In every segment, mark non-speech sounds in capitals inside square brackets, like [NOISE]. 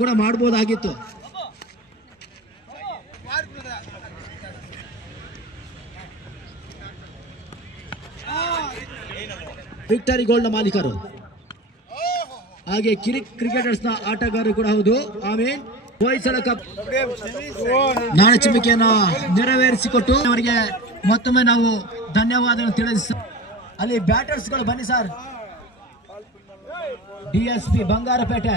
ಕೂಡ ಮಾಡಬಹುದಾಗಿತ್ತು victory gold ಮಾಲೀಕರು. ಹಾಗೆ ಕಿರಿ ಕ್ರಿಕೆಟರ್ಸ್ನ ಆಟಗಾರರು ಕೂಡ ಹೌದು. ಆಮೇಲೆ ಹೊಯ್ಸಳ ಕಪ್ ನಾಳೆ ಚಿಮ್ಮಿಕೆಯನ್ನ ನೆರವೇರಿಸಿಕೊಟ್ಟು ಅವರಿಗೆ ಮತ್ತೊಮ್ಮೆ ನಾವು ಧನ್ಯವಾದಗಳನ್ನು ತಿಳಿಸ ಅಲ್ಲಿ ಬ್ಯಾಟರ್ಸ್ಗಳು ಬನ್ನಿ ಸರ್. ಡಿಎಸ್ಪಿ ಬಂಗಾರಪೇಟೆ.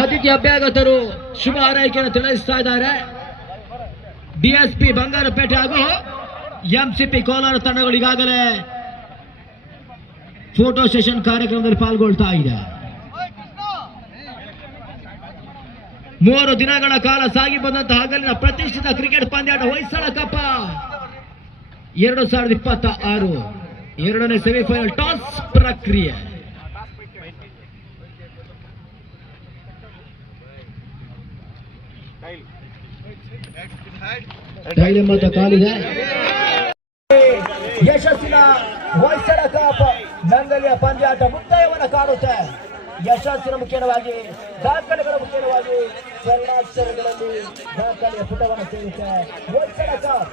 ಅತಿಥಿ ಅಭ್ಯಾಗತರು ಶುಭ ಹಾರೈಕೆಯನ್ನು ತಿಳಿಸ್ತಾ ಇದ್ದಾರೆ. ಡಿಎಸ್ಪಿ ಬಂಗಾರಪೇಟೆ ಹಾಗೂ ಎಂಸಿಪಿ ಕೋಲಾರ ತಂಡಗಳು ಈಗಾಗಲೇ ಫೋಟೋ ಸೆಷನ್ ಕಾರ್ಯಕ್ರಮದಲ್ಲಿ ಪಾಲ್ಗೊಳ್ತಾ ಇದೆ. ಮೂರು ದಿನಗಳ ಕಾಲ ಸಾಗಿ ಬಂದಂತಹ ಹಗಲಿನ ಪ್ರತಿಷ್ಠಿತ ಕ್ರಿಕೆಟ್ ಪಂದ್ಯಾಟ ಹೊಯ್ಸಳ ಕಪ್ಪ. ಎರಡು ಸಾವಿರದ ಇಪ್ಪತ್ತ ಆರು ಎರಡನೇ ಸೆಮಿಫೈನಲ್ ಟಾಸ್ ಪ್ರಕ್ರಿಯೆ. ಕಾಲಿದೆ. ಯಶಸ್ಸಿನ ಹೊಯ್ಸಳ ಕಾಪ ನಂಗಲಿಯ ಪಂದ್ಯಾಟ ಮುಕ್ತಾಯವನ್ನು ಕಾಣುತ್ತೆ. ಯಶಸ್ಸಿನ ಮುಖ್ಯವಾಗಿ ದಾಖಲೆಗಳ ಮುಖ್ಯವಾಗಿ ಸ್ವರ್ಣಾಕ್ಷರಗಳಲ್ಲಿ ದಾಖಲೆಯ ಪುಟವನ್ನು ಸೇರುತ್ತೆ ಹೊಯ್ಸಳ ಕಪ್.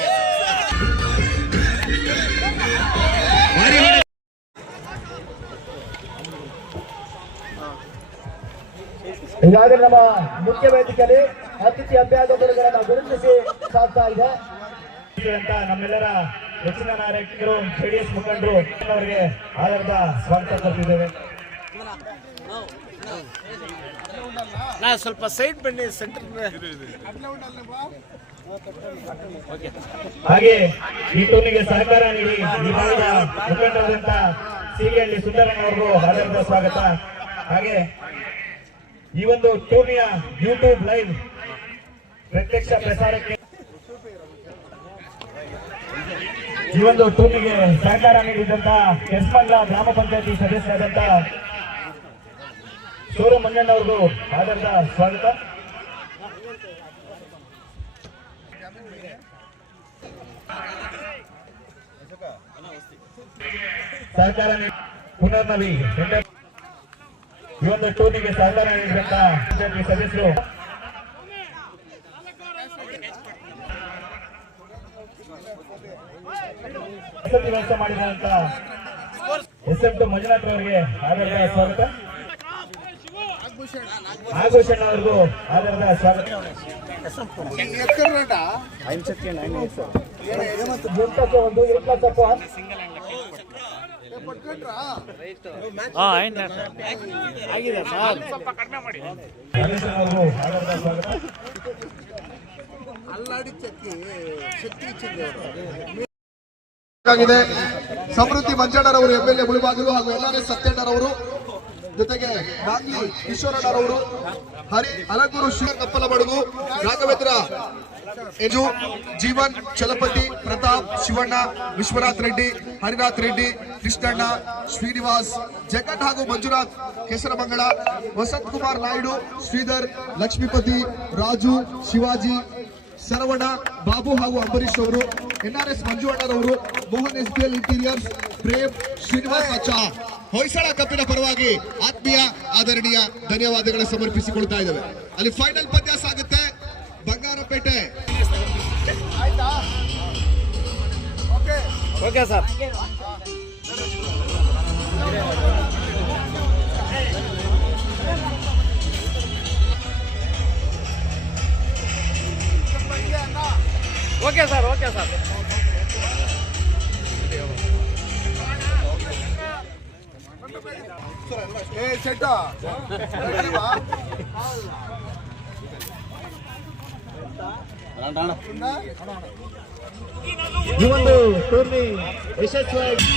ಈಗಾಗಲೇ ನಮ್ಮ ಮುಖ್ಯ ವೇದಿಕೆಯಲ್ಲಿ ಅತಿಥಿ ಅಭ್ಯಾಗತರುಗಳನ್ನ ಗುರುತಿಸಿ ಸಾಧ್ತಾ ಇದೆ. ಅಂತ ನಮ್ಮೆಲ್ಲರ ಹೆಚ್ಚಿನ ನಾಯಕರು ಜೆಡಿಎಸ್ ಮುಖಂಡರು ಅವರಿಗೆ ಆಧಾರದ ಸ್ವಾಗತ ಕೊಡ್ತಿದ್ದೇವೆ ನಾ ಸ್ವಲ್ಪ ಸೈಡ್ ಬನ್ನಿ ಸೆಂಟರ್ ಹಾಗೆ ಈ ಟೂರ್ನಿಗೆ ಸಹಕಾರ ನೀಡಿ ಈ ಭಾಗದ ಮುಖಂಡರಾದಂತ ಸಿಗಳ್ಳಿ ಸುಂದರಣ್ಣ ಅವರಿಗೂ ಆಧಾರದ ಸ್ವಾಗತ. ಹಾಗೆ ಈ ಒಂದು ಟೂರ್ನಿಯ ಯೂಟ್ಯೂಬ್ ಲೈವ್ ಪ್ರತ್ಯಕ್ಷ ಪ್ರಸಾರಕ್ಕೆ ಈ ಒಂದು ಟೂರ್ನಿಗೆ ಸಹಕಾರ ನೀಡಿದಂತ ಕೆಸ್ಮಂಗ್ಲ ಗ್ರಾಮ ಪಂಚಾಯತಿ ಸದಸ್ಯರಾದಂತ ಸೂರ್ಯ ಮಂಜಣ್ಣ ಅವ್ರಿಗೂ ಆಧಾರದ ಸ್ವಾಗತ. ಸಹಕಾರ ಪುನರ್ನವಿ ಈ ಒಂದು ಟೂರ್ನಿಗೆ ಸಹಕಾರ ನೀಡಿದಂತ ಬಿಜೆಪಿ ಸದಸ್ಯರು ವಸತಿ ವ್ಯವಸ್ಥೆ ಮಾಡಿದಂತ ಎಸ್ ಎಂ ಟು ಮಂಜುನಾಥ್ ಅವರಿಗೆ ಆಧಾರದ ಸ್ವಾಗತ ಆಘೋಷಣ ಅವ್ರಿಗೂ ಆಧಾರದ ಸ್ವಾಗತ ಒಂದು ಆಗಿದೆ ಸರ್. ಸಮೃದ್ಧಿ ಮಂಜಣ್ಣರವರು ಎಂ ಎಲ್ ಎ ಮುಳಿಬಾಗಿಲು ಹಾಗೂ ಎಲ್ ಆರ್ ಎಸ್ ಸತ್ಯಣ್ಣರವರು ಜೊತೆಗೆ ನಾಗ್ಲಿ ಈಶ್ವರಣ್ಣರವರು ಹರಿ ಅಲಗೂರು ಶಿವ ಕಪ್ಪಲ ಬಡಗು ರಾಘವೇಂದ್ರ ಯಜು ಜೀವನ್ ಚಲಪತಿ ಪ್ರತಾಪ್ ಶಿವಣ್ಣ, ವಿಶ್ವನಾಥ್ ರೆಡ್ಡಿ, ಹರಿನಾಥ್ ರೆಡ್ಡಿ, ಕೃಷ್ಣಣ್ಣ, ಶ್ರೀನಿವಾಸ್, ಜಗನ್ ಹಾಗೂ ಮಂಜುನಾಥ್ ಕೆಸರಮಂಗಳ ವಸಂತ್ ಕುಮಾರ್ ನಾಯ್ಡು, ಶ್ರೀಧರ್, ಲಕ್ಷ್ಮೀಪತಿ, ರಾಜು, ಶಿವಾಜಿ ಶರವಣ ಬಾಬು ಹಾಗೂ ಅಂಬರೀಶ್ ಅವರು, NRS ಅಣ್ಣರವರು Mohan S P L interiors, Prem, Srinivas ಅಚ್ಚಾ. Hoysala ಕಪ್ಪಿನ ಪರವಾಗಿ ಆತ್ಮೀಯ, ಆದರಣೀಯ ಧನ್ಯವಾದಗಳನ್ನು ಸಮರ್ಪಿಸಿಕೊಳ್ತಾ ಇದ್ದೇವೆ. ಅಲ್ಲಿ ಫೈನಲ್ ಪಂದ್ಯ ಸಾಗುತ್ತೆ. Bangarapet. Okay sir. Okay sir okay sir. ఏ చెట్టా? [LAUGHS] ಈ ಒಂದು ಟೂರ್ನಿ ಯಶಸ್ವಿಯಾಗಿ.